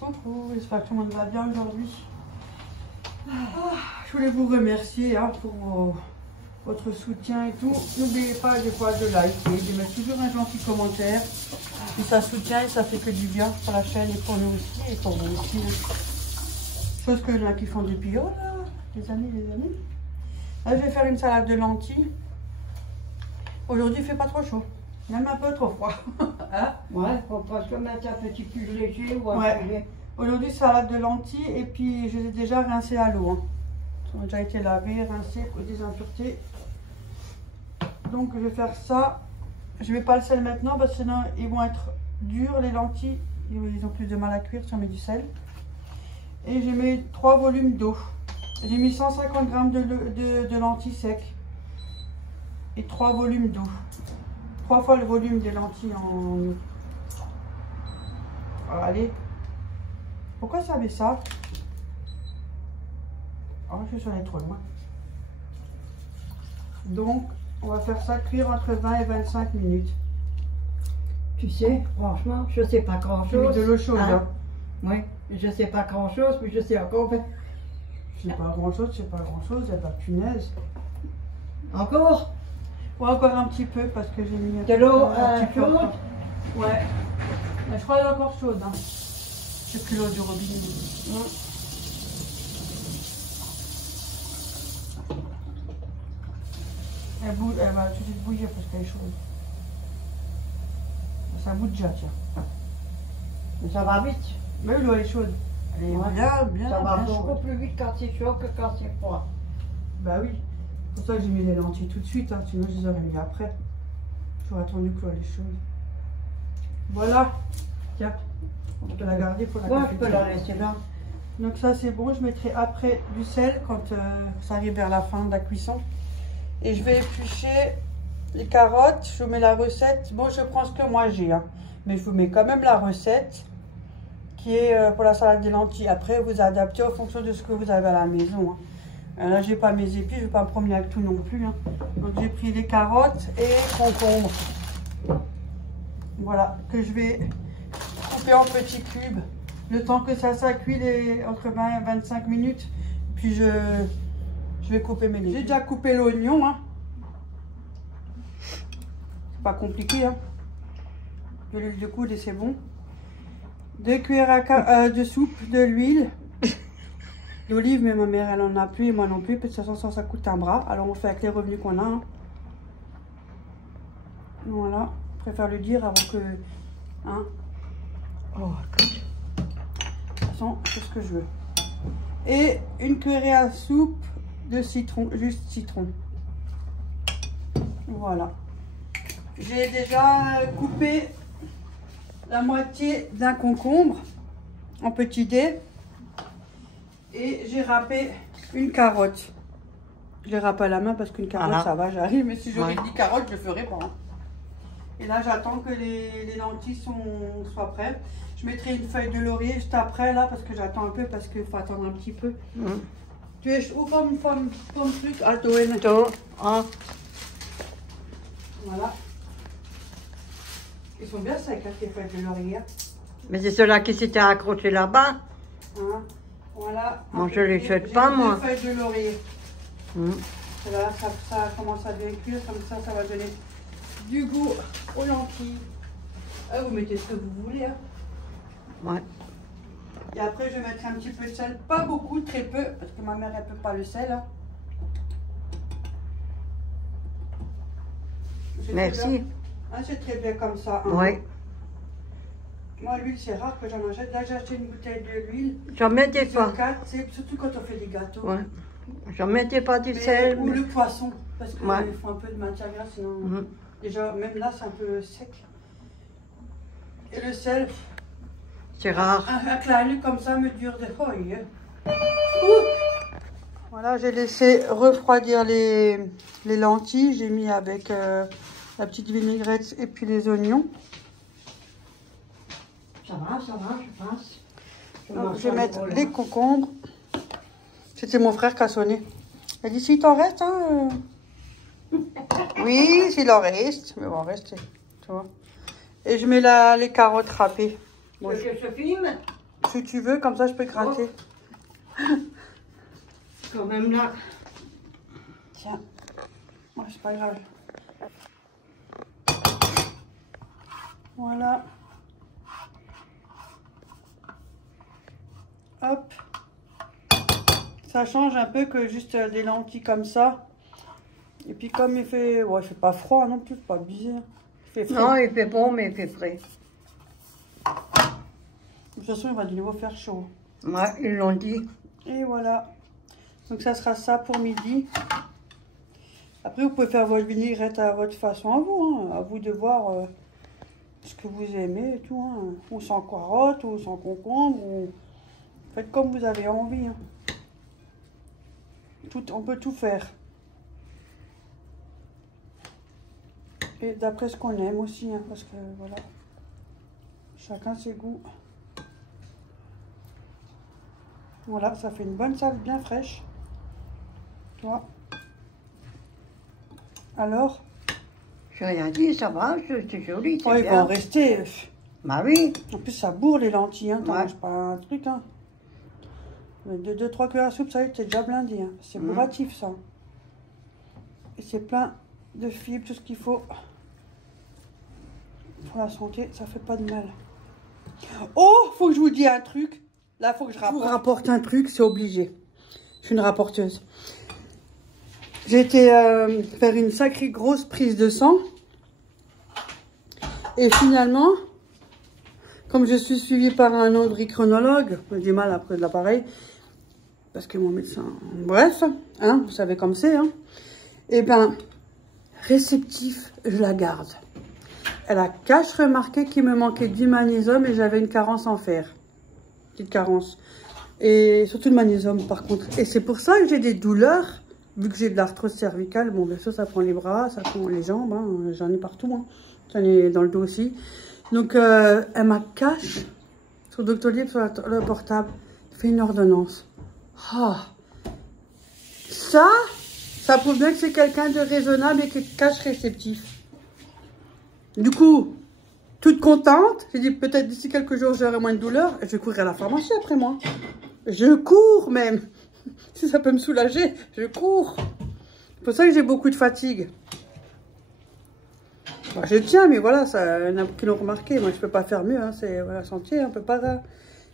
Coucou, j'espère que tout le monde va bien aujourd'hui. Je voulais vous remercier pour votre soutien et tout. N'oubliez pas des fois de liker, de mettre toujours un gentil commentaire. Et ça soutient et ça fait que du bien pour la chaîne et pour nous aussi et pour vous aussi. Chose que là qui font depuis des années. Là, je vais faire une salade de lentilles. Aujourd'hui, il fait pas trop chaud. Même un peu trop froid. Hein? Ouais, faut pas se mettre un petit pull léger ou un ouais. Aujourd'hui, salade de lentilles et puis je les ai déjà rincées à l'eau. Hein. Ils ont déjà été lavés, rincés pour des impuretés. Donc, je vais faire ça. Je vais pas le sel maintenant parce que sinon, ils vont être durs, les lentilles. Ils ont plus de mal à cuire si on met du sel. Et j'ai mis 3 volumes d'eau. J'ai mis 150 g de lentilles secs. Et 3 volumes d'eau. 3 fois le volume des lentilles en eau. Allez. Pourquoi ça avait ça? Oh, je suis allée trop loin. Donc, on va faire ça cuire entre 20 et 25 minutes. Tu sais, franchement, je sais pas grand chose. De l'eau chaude, hein? Oui, je sais pas grand chose, mais je sais encore. Je sais pas grand chose, il n'y a pas de punaise. Encore? Ouais, encore un petit peu parce que j'ai mis de l'eau chaude. Ouais. Mais je crois qu'elle est encore chaude. Hein. J'ai pris l'eau du robinet. Ouais. Elle va tout de suite bouillir parce qu'elle est chaude. Ça bout déjà, tiens. Mais ça va vite. Mais l'eau est chaude. Elle est bien. Ça va bien beaucoup chaude. plus vite quand c'est chaud que quand c'est froid. Bah oui. C'est pour ça que j'ai mis les lentilles tout de suite. Hein. Sinon, je les aurais mis après. J'aurais attendu que l'eau est chaude. Voilà. Tiens. On peut la garder pour la ouais, je peux la laisser là. Donc ça c'est bon, je mettrai après du sel quand ça arrive vers la fin de la cuisson. Et je vais éplucher les carottes, je vous mets la recette. Bon, je prends ce que moi j'ai, hein. Mais je vous mets quand même la recette qui est pour la salade des lentilles. Après, vous adaptez en fonction de ce que vous avez à la maison. Hein. Là, j'ai pas mes épis, je ne vais pas me promener avec tout non plus. Hein. Donc j'ai pris les carottes et concombres. Voilà, que je vais couper en petits cubes. Le temps que ça cuit entre 20 et 25 minutes. Puis je vais couper mes légumes. J'ai déjà coupé l'oignon. Hein. C'est pas compliqué. Hein. De l'huile de coude et c'est bon. 2 cuillères de soupe de l'huile. D'olive, mais ma mère elle en a plus et moi non plus. Parce que de toute façon ça coûte un bras. Alors on fait avec les revenus qu'on a. Hein. Voilà. Je préfère le dire avant que... Hein. Oh, de toute façon, c'est ce que je veux. Et une cuillerée à soupe de citron, juste citron. Voilà. J'ai déjà coupé la moitié d'un concombre en petits dés. Et j'ai râpé une carotte. Je l'ai râpé à la main parce qu'une carotte, ça va, j'arrive. Mais si j'aurais dit carotte, je ne le ferais pas. Hein. Et là, j'attends que les lentilles soient prêtes. Je mettrai une feuille de laurier juste après, là, parce que j'attends un peu, parce qu'il faut attendre un petit peu. Tu es où comme truc? Ah, toi, ah. Voilà. Ils sont bien secs, les feuilles de laurier. Mais c'est ceux-là qui s'étaient accrochés là-bas. Hein. Voilà. Moi, je les jette pas, moi. Feuilles de laurier. Là, ça commence à bien cuire, comme ça va donner du goût aux lentilles. Ah, vous mettez ce que vous voulez. Hein. Ouais. Et après, je vais mettre un petit peu de sel. Pas beaucoup, très peu, parce que ma mère, elle peut pas le sel. Hein. Merci. Ah, c'est très bien comme ça. Hein. Oui. Moi, l'huile, c'est rare que j'en achète. Là, j'ai acheté une bouteille d'huile. J'en mettais pas. Surtout quand on fait des gâteaux. Ouais. J'en mettais pas du sel. Ou le poisson, parce qu'il faut un peu de matière grasse, sinon... Déjà, même là, c'est un peu sec. Et le sel... C'est rare. Un klein comme ça me dure des fois. Voilà, j'ai laissé refroidir les lentilles. J'ai mis avec la petite vinaigrette et puis les oignons. Ça va, je passe. Je vais mettre les concombres. C'était mon frère qui a sonné. Elle dit, s'il t'en reste, hein Oui, s'il en reste. Mais bon, reste, tu vois. Et je mets les carottes râpées. Tu veux que je filme? Si tu veux, comme ça je peux gratter. Oh. Quand même là. Tiens. Ouais, c'est pas grave. Voilà. Hop. Ça change un peu que juste des lentilles comme ça. Et puis comme il fait... Ouais, il fait pas froid non plus, faut pas abuser. Il fait frais. Non, il fait bon, mais il fait frais. De toute façon, il va de nouveau faire chaud. Ouais, ils l'ont dit. Et voilà. Donc ça sera ça pour midi. Après, vous pouvez faire votre vinaigrette à votre façon à vous. Hein. À vous de voir ce que vous aimez et tout. Hein. Ou sans carottes, ou sans concombre. Ou... Faites comme vous avez envie. Hein. On peut tout faire. Et d'après ce qu'on aime aussi. Hein, parce que voilà. Chacun ses goûts. Voilà, ça fait une bonne salade bien fraîche. Toi. Alors? J'ai rien dit, ça va, c'est joli, c'est Oh, il bien. va en rester. Bah oui. En plus, ça bourre les lentilles. Hein. T'en Ouais. manges pas un truc. Hein. Mais 2-3 cuillères à soupe, ça y est, t'es déjà blindé. Hein. C'est bourratif, ça. Et c'est plein de fibres, tout ce qu'il faut. Pour la santé, ça fait pas de mal. Oh, faut que je vous dise un truc. Là, faut que je rapporte un truc, c'est obligé. Je suis une rapporteuse. J'ai été faire une sacrée grosse prise de sang. Et finalement, comme je suis suivie par un endocrinologue, j'ai du mal après de l'appareil, parce que mon médecin... Bref, hein, vous savez comme c'est. Hein, et ben, réceptif, je la garde. Elle a cache remarqué qu'il me manquait du magnésium et j'avais une carence en fer. Petite carence. Et surtout le magnésium par contre. Et c'est pour ça que j'ai des douleurs, vu que j'ai de l'arthrose cervicale. Bon, bien sûr, ça prend les bras, ça prend les jambes. Hein, j'en ai partout. Hein. J'en ai dans le dos aussi. Donc, elle m'a cache sur Doctolib, sur le portable. Fait une ordonnance. Ah. Ça prouve bien que c'est quelqu'un de raisonnable et qui est cache réceptif. Du coup, toute contente, j'ai dit peut-être d'ici quelques jours j'aurai moins de douleur. Je vais courir à la pharmacie après moi. Je cours même. Si ça peut me soulager, je cours. C'est pour ça que j'ai beaucoup de fatigue. Bon, je tiens, mais voilà, ça, il y en a qui l'ont remarqué. Moi, je peux pas faire mieux. Hein, c'est la santé, on peut pas.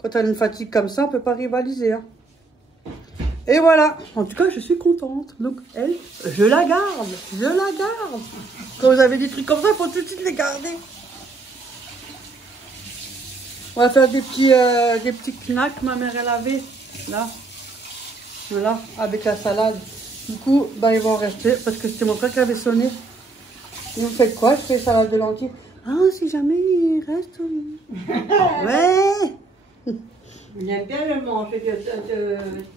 Quand on a une fatigue comme ça, on peut pas rivaliser. Hein. Et voilà. En tout cas, je suis contente. Donc, elle, je la garde. Je la garde. Quand vous avez des trucs comme ça, il faut tout de suite les garder. On va faire des petits knacks. Ma mère, elle avait. Là. Voilà. Avec la salade. Du coup, bah, ils vont en rester. Parce que c'était mon frère qui avait sonné. Et vous faites quoi? Je fais salade de lentilles. Ah, si jamais il reste. Ouais. Il aime bien le manger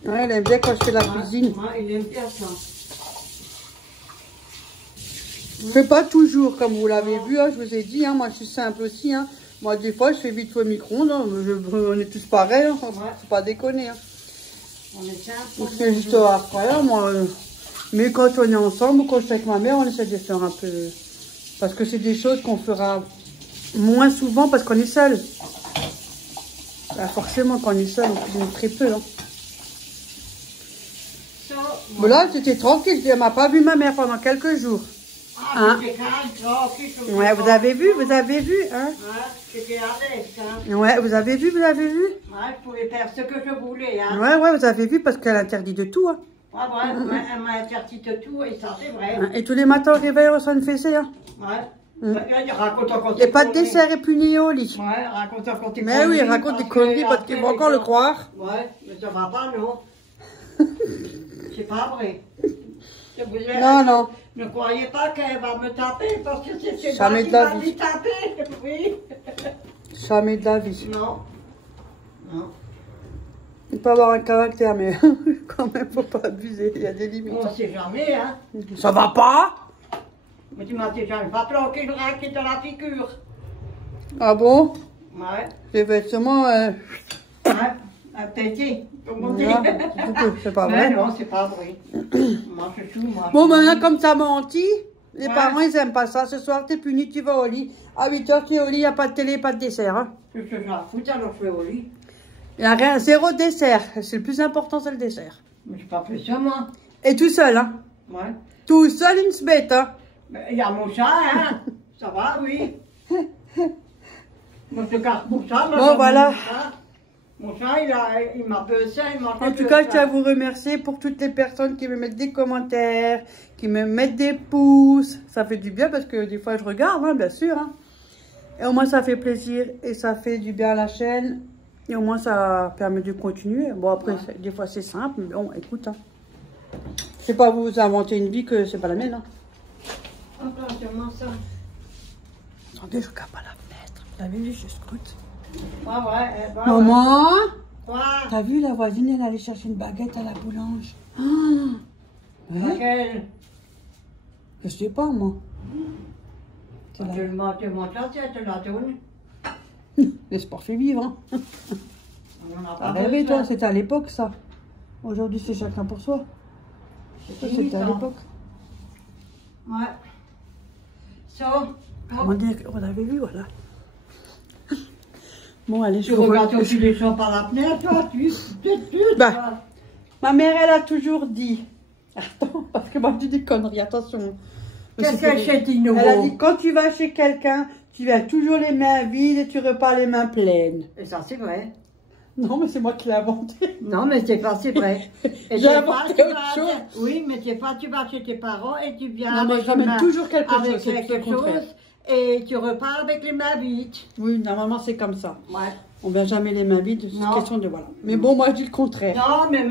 Ouais, elle aime bien quand je fais la cuisine. Ouais, il aime bien ça. Je fais pas toujours, comme vous l'avez vu, hein, je vous ai dit, hein, moi je suis simple aussi. Hein. Moi des fois je fais vite au micro-ondes, hein, on est tous pareils, hein, ouais. Faut pas déconner. Hein. On est simple. On fait juste après, hein, moi. Mais quand on est ensemble ou quand je suis avec ma mère, on essaie de faire un peu. Parce que c'est des choses qu'on fera moins souvent parce qu'on est seul. Bah, forcément, quand on est seul, on cuisine très peu. Hein. Bon, là, c'était tranquille. Elle m'a pas vu ma mère pendant quelques jours. Ah, hein. Calme, Ouais, vous avez vu, hein. Ouais, j'étais à l'aise, hein. Ouais, vous avez vu. Ouais, je pouvais faire ce que je voulais, hein. Ouais, vous avez vu parce qu'elle interdit de tout, hein. Ouais, elle m'a interdit de tout et ça, c'est vrai. Et tous les matins au réveil, on reçoit une fessée, hein. Ouais. Raconte encore Et pas de dessert et puni au lit. Ouais, raconte encore tes Mais conneries. oui, raconte des conneries parce qu'ils vont encore le croire. Ouais, mais ça va pas, non. C'est pas vrai. Non. Ne croyez pas qu'elle va me taper parce que c'est jamais de la vie. Me taper, oui. Jamais de la vie. Non. Il peut avoir un caractère, mais quand même, faut pas abuser. Il y a des limites. On sait jamais, hein. Ça va pas? Mais tu m'as dit, j'arrive pas à planquer une raquette dans la figure. Ah bon? Ouais. Effectivement, Ouais. Un petit, comme on dit. c'est pas Mais vrai. non, c'est pas vrai. Moi, je suis moi. Bon, maintenant, comme t'as menti, les Ouais. parents, ils aiment pas ça. Ce soir, t'es puni, tu vas au lit. À 8 h, tu es au lit, il n'y a pas de télé, pas de dessert. Hein. Je vais la foutre, alors je vais au lit. Il n'y a rien, zéro dessert. C'est le plus important, c'est le dessert. Mais je pas plus ça, moi. Et tout seul, hein. Ouais. Tout seul, une sbête, hein. Il y a mon chat, hein. Ça va, oui. Moi, je te garde pour ça. Bon, voilà. Mon chat, il m'a pesé, il m'a fait En tout cas, je tiens à vous remercier pour toutes les personnes qui me mettent des commentaires, qui me mettent des pouces. Ça fait du bien parce que des fois, je regarde, hein, bien sûr. Hein. Et au moins, ça fait plaisir et ça fait du bien à la chaîne. Et au moins, ça permet de continuer. Bon, après, des fois, c'est simple. Mais bon, écoute, hein. C'est pas vous inventer une vie que c'est pas la mienne. Hein. Comment ça? Attendez, je regarde pas la fenêtre. Vous avez vu, je scoute. Ouais. Maman, Ouais. t'as vu, la voisine, elle allait chercher une baguette à la boulange. Ah, hein? Laquelle? Je sais pas, moi. Tu le montres là, tu te la donnes. Le sport fait vivre, hein. On n'a T'as pas rêvé, besoin. toi, c'était à l'époque, ça. Aujourd'hui, c'est chacun pour soi. Ça, c'était à l'époque. Ouais. So, On dirait qu'on avait vu, voilà. Bon, allez, tu je vous regardes remercie. aussi les gens par la fenêtre, toi, tu. Bah. Ma mère, elle a toujours dit. Attends, parce que moi, je dis des conneries, attention. Qu'est-ce qu'elle dit nouveau? Elle a dit, quand tu vas chez quelqu'un, tu viens toujours les mains vides et tu repars les mains pleines. Et ça, c'est vrai. Non, mais c'est moi qui l'ai inventé. Non, mais c'est pas, c'est vrai. Et J'ai des inventé fois, tu autre vas- chose. Oui, mais c'est pas, tu vas chez tes parents et tu viens Non, mais avec je ramène les mains- toujours quelque avec chose, c'est quelque le contraire. chose et tu repars avec les mains vides. Oui, normalement, c'est comme ça. Ouais. On vient jamais les mains vides, c'est une Non. question de voilà. Mais bon, moi, je dis le contraire. Non, mais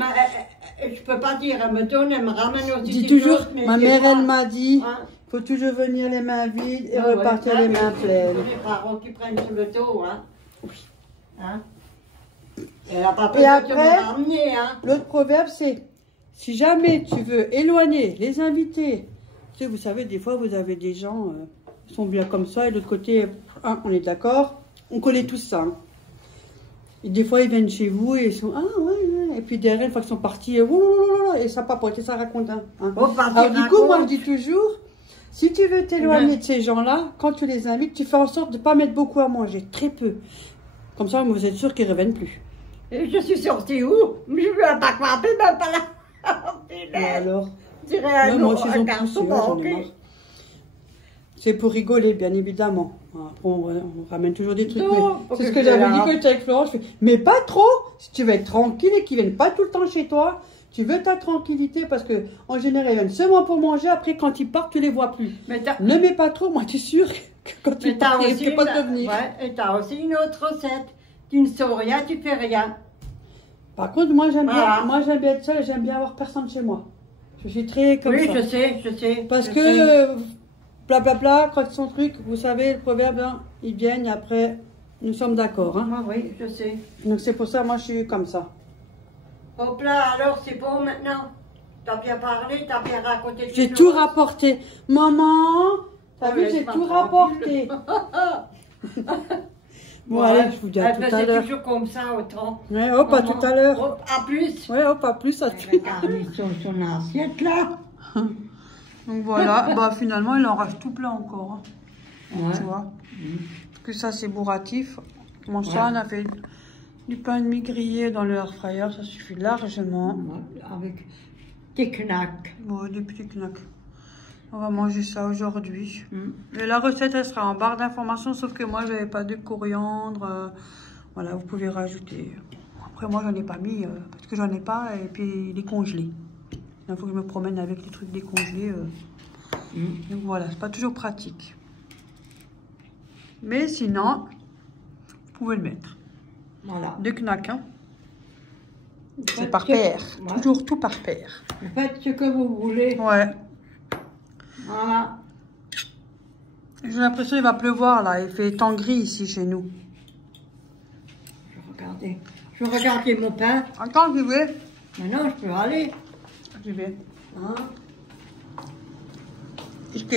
je peux pas dire, elle me donne, elle me ramène Je aussi dis des toujours, choses, mais ma c'est mère, pas- elle m'a dit, Hein? faut toujours venir les mains vides et Ah ouais, repartir ça, les mains c'est pleines. Les parents qui prennent sur le dos, hein. Oui. Hein? Elle n'a pas Et besoin de après, me ramener, hein. L'autre proverbe, c'est, si jamais tu veux éloigner les invités, tu sais, vous savez, des fois, vous avez des gens qui sont bien comme ça, et de l'autre côté, hein, on est d'accord, on connaît tous ça. Hein. Et des fois, ils viennent chez vous et ils sont, ah ouais, et puis derrière, une fois qu'ils sont partis, et ça papote, et ça raconte. Hein. Oh, parce Alors qu'il du coup, moi, je raconte. dis toujours, si tu veux t'éloigner de ces gens-là, quand tu les invites, tu fais en sorte de ne pas mettre beaucoup à manger, très peu. Comme ça, vous êtes sûr qu'ils ne reviennent plus. Et je suis sortie où? Mais je ne veux pas croire, même pas là. Et alors Je dirais un moi, je suis un en garçon plus, j'en ai manqué. marre. C'est pour rigoler, bien évidemment. Après, on ramène toujours des trucs. Non, mais faut c'est ce que que je j'avais la- dit quand j'étais avec Florence. Je fais, mais pas trop. Si tu veux être tranquille et qu'ils viennent pas tout le temps chez toi, tu veux ta tranquillité parce que en général, ils viennent seulement pour manger. Après, quand ils partent, tu les vois plus. Mais t'as Ne mets pas trop. Moi, tu es sûr que quand ils partent, ils risquent pas de revenir. ouais, et t'as aussi une autre recette. Tu ne sors rien, tu fais rien. Par contre, moi, j'aime Voilà. bien. Moi, j'aime bien être seule et j'aime bien avoir personne chez moi. Je suis très comme Oui, ça. je sais. Parce je que, sais. blablabla, quand ils sont trucs, vous savez, le proverbe, hein, ils viennent et après, nous sommes d'accord. Hein. Moi, oui, je sais. Donc c'est pour ça, moi, je suis comme ça. Hop là, alors c'est bon maintenant. T'as bien parlé, t'as bien raconté. tes J'ai choses. tout rapporté. Maman, t'as Oh, vu, j'ai laisse-moi tout tranquille. rapporté. Bon, Ouais. allez, je vous dis à Eh tout ben, à c'est l'heure. toujours comme ça, autant. Ouais, hop, à Maman. tout à l'heure. Hop, à plus. Ouais, hop, à plus, à tout. Regarde son assiette là. Donc voilà, bah finalement, il en reste tout plein encore. Hein. Ouais. Tu vois. Parce que ça, c'est bourratif. Bon, ça, on a fait du pain de mie grillé dans le air fryer, ça suffit largement. Avec des knacks. Bon, des petits knacks. On va manger ça aujourd'hui. Mm. Et la recette, elle sera en barre d'informations, sauf que moi, j'avais pas de coriandre. Voilà, vous pouvez rajouter. Après, moi, j'en ai pas mis, parce que j'en ai pas, et puis il est congelé. Il faut que je me promène avec les trucs décongelés. Donc voilà, c'est pas toujours pratique. Mais sinon, vous pouvez le mettre. Voilà. Deux knacks, hein. C'est Faites par ce- paire. Ouais. Toujours tout par paire. Faites ce que vous voulez. Ouais. Voilà. J'ai l'impression qu'il va pleuvoir là. Il fait temps gris ici chez nous. Je vais regarder mon pain. Attends, j'y vais. Maintenant, je peux aller. J'y vais. Hein? Ok.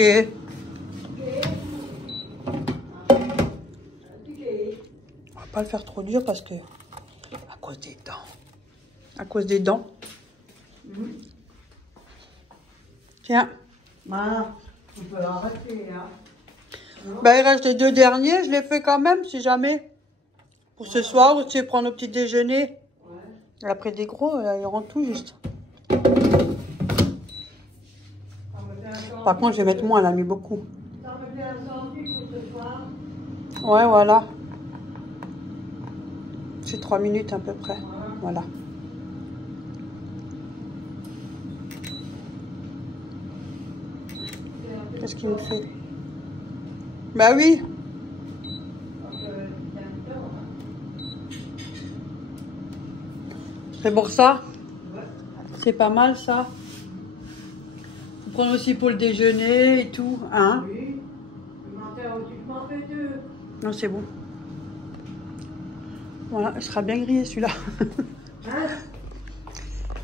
On va pas le faire trop dur parce que à cause des dents. À cause des dents. Tiens. Bah, tu peux l'arrêter, hein. Bah, il reste les deux derniers. Je les fais quand même si jamais. Pour ce soir, ou tu veux prendre au petit déjeuner? Ouais. Après des gros, ils rentrent tout juste. Par contre, je vais mettre moins, elle a mis beaucoup. Ça me fait un sandwich pour ce soir. Ouais, voilà. C'est 3 minutes à peu près. Voilà. Qu'est-ce qu'il me fait? Bah oui. C'est pour ça. C'est pas mal ça. Faut prendre aussi pour le déjeuner et tout, hein? Oui. Je m'en fais 2. Non, c'est bon. Voilà, il sera bien grillé celui-là. Hein?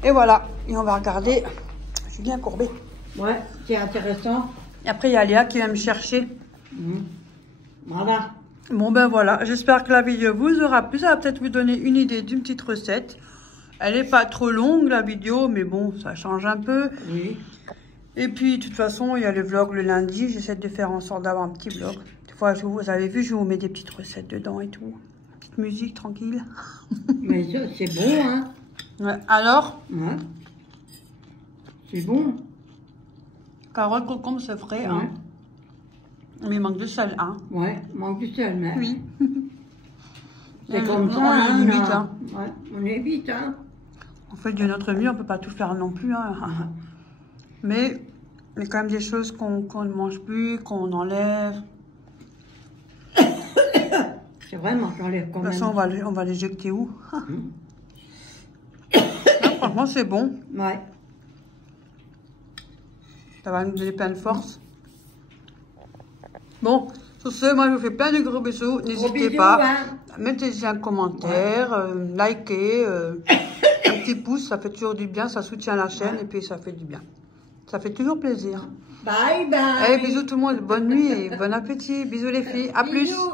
Et voilà, et on va regarder Julien Courbet. Ouais, c'est intéressant. Et après, il y a Léa qui va me chercher. Voilà. Bon ben voilà, j'espère que la vidéo vous aura plu. Ça va peut-être vous donner une idée d'une petite recette. Elle n'est pas trop longue la vidéo, mais bon, ça change un peu. Oui. Et puis, de toute façon, il y a le vlog le lundi. J'essaie de faire en sorte d'avoir un petit vlog. Des fois, vous avez vu, je vous mets des petites recettes dedans et tout. Petite musique tranquille. Mais c'est bon, hein? Ouais, alors, Ouais. C'est bon. carottes, concombre, c'est frais. Ouais. Hein. Mais il manque de sel, hein. Ouais, manque du sel, mais. Oui. C'est comme ça, on hein, est limite, là. hein. Ouais, on est vite, hein. On fait de notre mieux, on peut pas tout faire non plus, hein. Mais il y a quand même des choses qu'on ne mange plus, qu'on enlève. C'est vraiment, j'enlève quand De même. toute façon, on va les jeter où? Là, franchement, c'est bon. Ouais. Ça va nous donner plein de force. Bon, sur ce, moi, je vous fais plein de gros bisous. N'hésitez pas. Hein. Mettez-y un commentaire, likez, un petit pouce, ça fait toujours du bien, ça soutient la chaîne et puis ça fait du bien. Ça fait toujours plaisir. Bye bye. Allez, bisous tout le monde, bonne nuit et bon appétit. Bisous les filles, à plus. Bisous.